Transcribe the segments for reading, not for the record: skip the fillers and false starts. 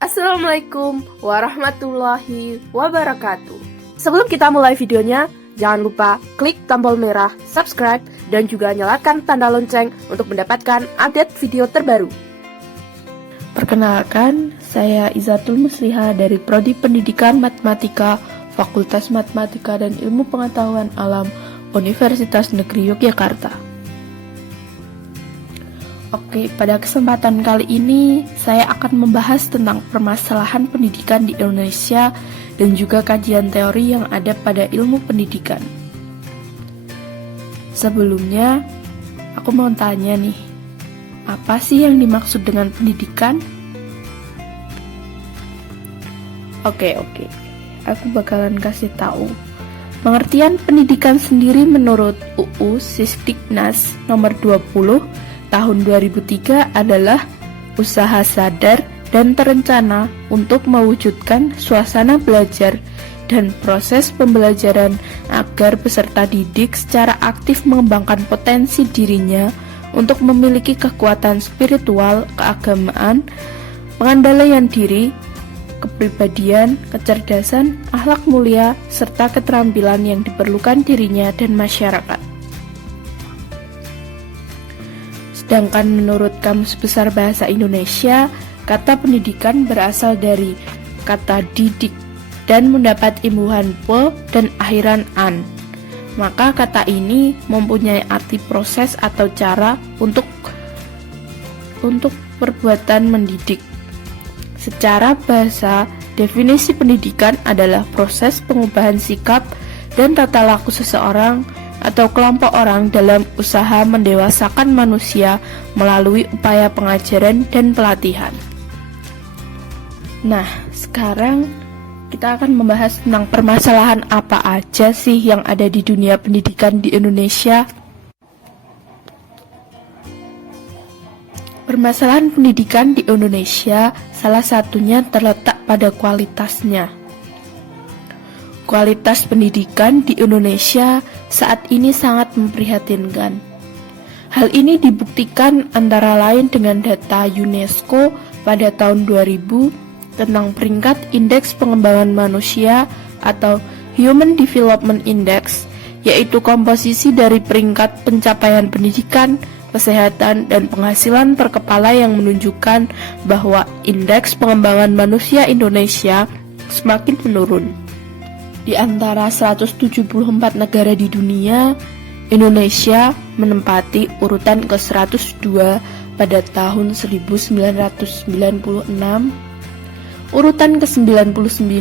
Assalamualaikum warahmatullahi wabarakatuh. Sebelum kita mulai videonya, jangan lupa klik tombol merah subscribe dan juga nyalakan tanda lonceng untuk mendapatkan update video terbaru. Perkenalkan, saya Izatul Musliha dari Prodi Pendidikan Matematika, Fakultas Matematika dan Ilmu Pengetahuan Alam, Universitas Negeri Yogyakarta. Oke, pada kesempatan kali ini saya akan membahas tentang permasalahan pendidikan di Indonesia dan juga kajian teori yang ada pada ilmu pendidikan. Sebelumnya, aku mau tanya nih, apa sih yang dimaksud dengan pendidikan? Oke, aku bakalan kasih tahu. Pengertian pendidikan sendiri menurut UU Sisdiknas nomor 20 tahun 2003 adalah usaha sadar dan terencana untuk mewujudkan suasana belajar dan proses pembelajaran agar peserta didik secara aktif mengembangkan potensi dirinya untuk memiliki kekuatan spiritual, keagamaan, pengandaian diri, kepribadian, kecerdasan, akhlak mulia, serta keterampilan yang diperlukan dirinya dan masyarakat. Sedangkan menurut Kamus Besar Bahasa Indonesia, kata pendidikan berasal dari kata didik dan mendapat imbuhan po dan akhiran an. Maka kata ini mempunyai arti proses atau cara untuk perbuatan mendidik. Secara bahasa, definisi pendidikan adalah proses pengubahan sikap dan tata laku seseorang atau kelompok orang dalam usaha mendewasakan manusia melalui upaya pengajaran dan pelatihan. Nah, sekarang kita akan membahas tentang permasalahan apa aja sih yang ada di dunia pendidikan di Indonesia. Permasalahan pendidikan di Indonesia salah satunya terletak pada kualitasnya. Kualitas pendidikan di Indonesia saat ini sangat memprihatinkan. Hal ini dibuktikan antara lain dengan data UNESCO pada tahun 2000 tentang peringkat Indeks Pengembangan Manusia atau Human Development Index, yaitu komposisi dari peringkat pencapaian pendidikan, kesehatan, dan penghasilan per kepala yang menunjukkan bahwa Indeks Pengembangan Manusia Indonesia semakin menurun. Di antara 174 negara di dunia, Indonesia menempati urutan ke-102 pada tahun 1996, urutan ke-99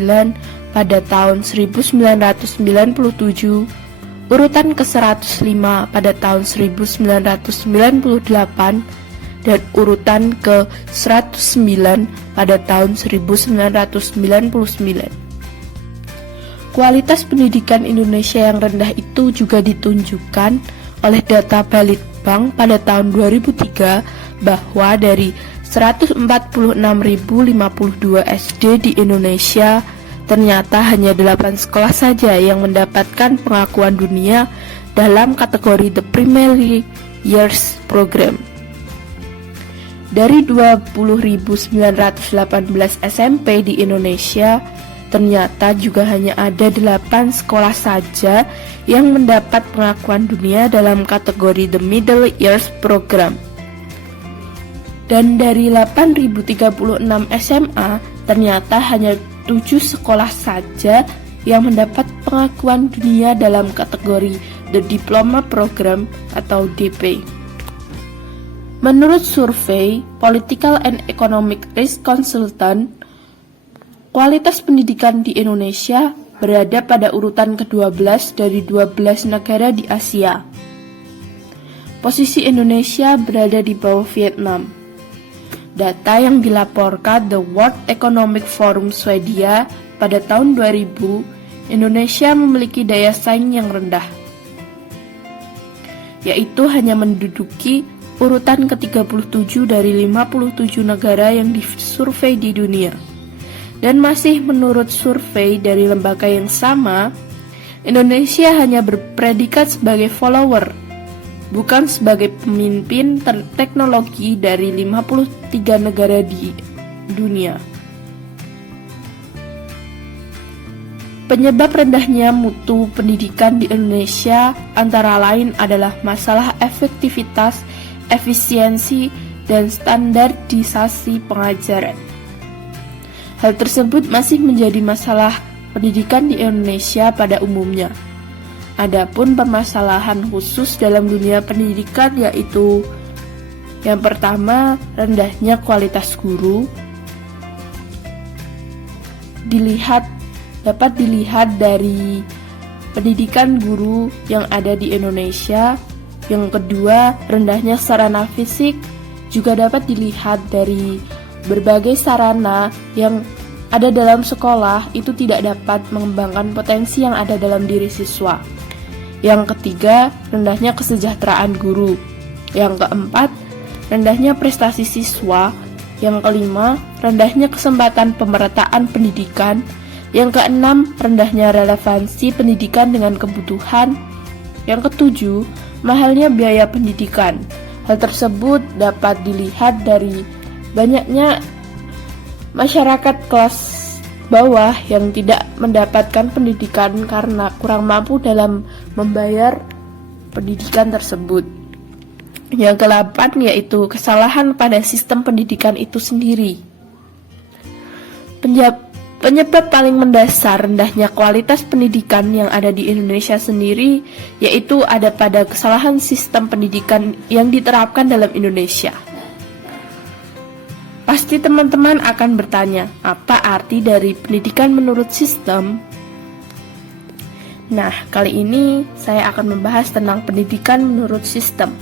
pada tahun 1997, urutan ke-105 pada tahun 1998, dan urutan ke-109 pada tahun 1999. Kualitas pendidikan Indonesia yang rendah itu juga ditunjukkan oleh data Balitbank pada tahun 2003 bahwa dari 146.052 SD di Indonesia, ternyata hanya 8 sekolah saja yang mendapatkan pengakuan dunia dalam kategori The Primary Years Program. Dari 20.918 SMP di Indonesia, ternyata juga hanya ada 8 sekolah saja yang mendapat pengakuan dunia dalam kategori The Middle Years Program. Dan dari 8.036 SMA, ternyata hanya 7 sekolah saja yang mendapat pengakuan dunia dalam kategori The Diploma Program atau DP. Menurut survei Political and Economic Risk Consultant, kualitas pendidikan di Indonesia berada pada urutan ke-12 dari 12 negara di Asia. Posisi Indonesia berada di bawah Vietnam. Data yang dilaporkan The World Economic Forum Swedia pada tahun 2000, Indonesia memiliki daya saing yang rendah, yaitu hanya menduduki urutan ke-37 dari 57 negara yang disurvei di dunia. Dan masih menurut survei dari lembaga yang sama, Indonesia hanya berpredikat sebagai follower, bukan sebagai pemimpin teknologi dari 53 negara di dunia. Penyebab rendahnya mutu pendidikan di Indonesia antara lain adalah masalah efektivitas, efisiensi, dan standarisasi pengajaran. Hal tersebut masih menjadi masalah pendidikan di Indonesia pada umumnya. Adapun permasalahan khusus dalam dunia pendidikan yaitu yang pertama, rendahnya kualitas guru. Dapat dilihat dari pendidikan guru yang ada di Indonesia. Yang kedua, rendahnya sarana fisik juga dapat dilihat dari berbagai sarana yang ada dalam sekolah itu tidak dapat mengembangkan potensi yang ada dalam diri siswa. Yang ketiga, rendahnya kesejahteraan guru. Yang keempat, rendahnya prestasi siswa. Yang kelima, rendahnya kesempatan pemerataan pendidikan. Yang keenam, rendahnya relevansi pendidikan dengan kebutuhan. Yang ketujuh, mahalnya biaya pendidikan. Hal tersebut dapat dilihat dari banyaknya masyarakat kelas bawah yang tidak mendapatkan pendidikan karena kurang mampu dalam membayar pendidikan tersebut. Yang ke-8 yaitu kesalahan pada sistem pendidikan itu sendiri. Penyebab paling mendasar rendahnya kualitas pendidikan yang ada di Indonesia sendiri yaitu ada pada kesalahan sistem pendidikan yang diterapkan dalam Indonesia. Pasti teman-teman akan bertanya, apa arti dari pendidikan menurut sistem? Nah, kali ini saya akan membahas tentang pendidikan menurut sistem.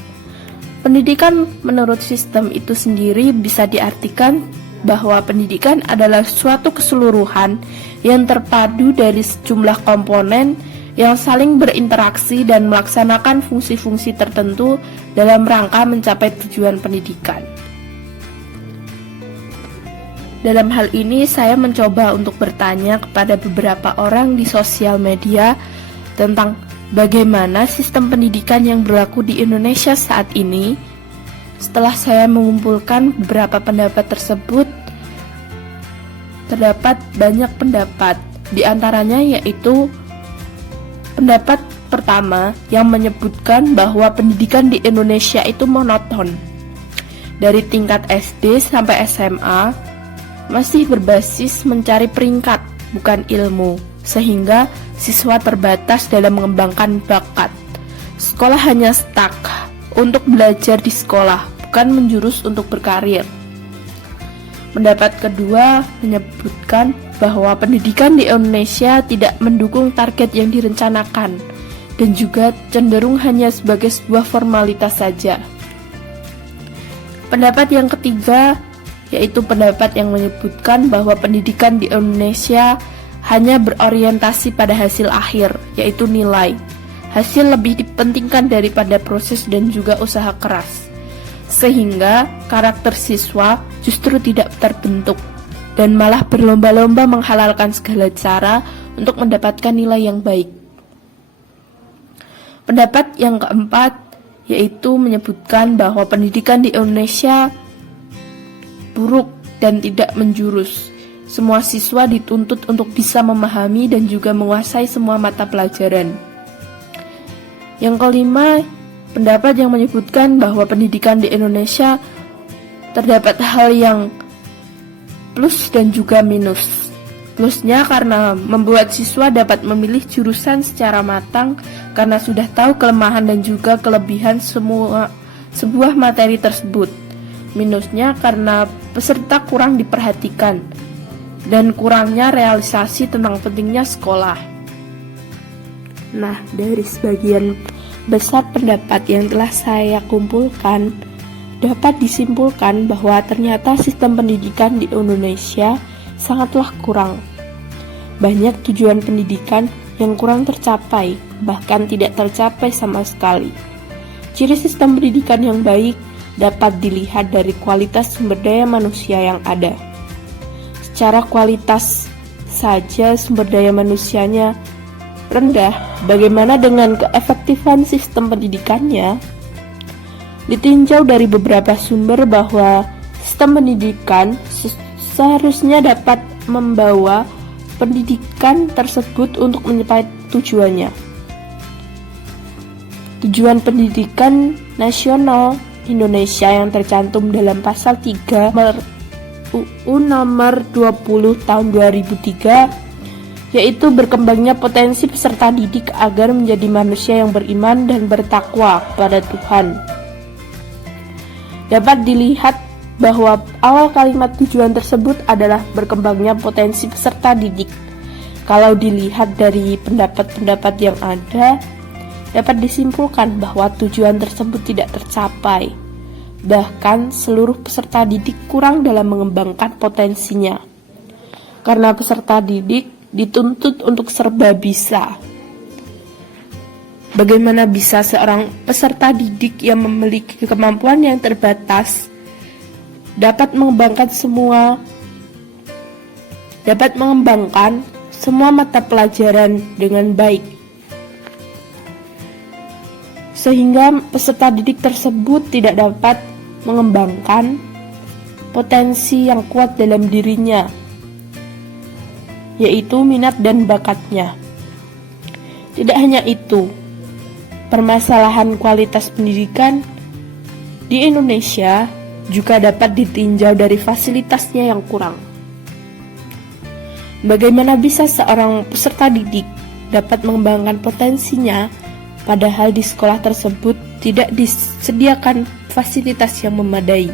Pendidikan menurut sistem itu sendiri bisa diartikan bahwa pendidikan adalah suatu keseluruhan yang terpadu dari sejumlah komponen yang saling berinteraksi dan melaksanakan fungsi-fungsi tertentu dalam rangka mencapai tujuan pendidikan. Dalam hal ini saya mencoba untuk bertanya kepada beberapa orang di sosial media tentang bagaimana sistem pendidikan yang berlaku di Indonesia saat ini. Setelah saya mengumpulkan beberapa pendapat tersebut, terdapat banyak pendapat. Di antaranya yaitu pendapat pertama yang menyebutkan bahwa pendidikan di Indonesia itu monoton. Dari tingkat SD sampai SMA masih berbasis mencari peringkat, bukan ilmu, sehingga siswa terbatas dalam mengembangkan bakat. Sekolah hanya stuck untuk belajar di sekolah, bukan menjurus untuk berkarir. Pendapat kedua menyebutkan bahwa pendidikan di Indonesia tidak mendukung target yang direncanakan dan juga cenderung hanya sebagai sebuah formalitas saja. Pendapat yang ketiga yaitu pendapat yang menyebutkan bahwa pendidikan di Indonesia hanya berorientasi pada hasil akhir, yaitu nilai. Hasil lebih dipentingkan daripada proses dan juga usaha keras, sehingga karakter siswa justru tidak terbentuk dan malah berlomba-lomba menghalalkan segala cara untuk mendapatkan nilai yang baik. Pendapat yang keempat yaitu menyebutkan bahwa pendidikan di Indonesia buruk dan tidak menjurus. Semua siswa dituntut untuk bisa memahami dan juga menguasai semua mata pelajaran. Yang kelima, pendapat yang menyebutkan bahwa pendidikan di Indonesia terdapat hal yang plus dan juga minus. Plusnya karena membuat siswa dapat memilih jurusan secara matang karena sudah tahu kelemahan dan juga kelebihan sebuah materi tersebut. Minusnya karena peserta kurang diperhatikan dan kurangnya realisasi tentang pentingnya sekolah. Nah, dari sebagian besar pendapat yang telah saya kumpulkan, dapat disimpulkan bahwa ternyata sistem pendidikan di Indonesia sangatlah kurang. Banyak tujuan pendidikan yang kurang tercapai, bahkan tidak tercapai sama sekali. Ciri sistem pendidikan yang baik dapat dilihat dari kualitas sumber daya manusia yang ada. Secara kualitas saja sumber daya manusianya rendah, bagaimana dengan keefektifan sistem pendidikannya? Ditinjau dari beberapa sumber bahwa sistem pendidikan seharusnya dapat membawa pendidikan tersebut untuk mencapai tujuannya. Tujuan pendidikan nasional Indonesia yang tercantum dalam pasal 3 UU nomor 20 tahun 2003 yaitu berkembangnya potensi peserta didik agar menjadi manusia yang beriman dan bertakwa kepada Tuhan. Dapat dilihat bahwa awal kalimat tujuan tersebut adalah berkembangnya potensi peserta didik. Kalau dilihat dari pendapat-pendapat yang ada, dapat disimpulkan bahwa tujuan tersebut tidak tercapai. Bahkan seluruh peserta didik kurang dalam mengembangkan potensinya. Karena peserta didik dituntut untuk serba bisa. Bagaimana bisa seorang peserta didik yang memiliki kemampuan yang terbatas dapat mengembangkan semua mata pelajaran dengan baik, sehingga peserta didik tersebut tidak dapat mengembangkan potensi yang kuat dalam dirinya, yaitu minat dan bakatnya. Tidak hanya itu, permasalahan kualitas pendidikan di Indonesia juga dapat ditinjau dari fasilitasnya yang kurang. Bagaimana bisa seorang peserta didik dapat mengembangkan potensinya padahal di sekolah tersebut tidak disediakan fasilitas yang memadai?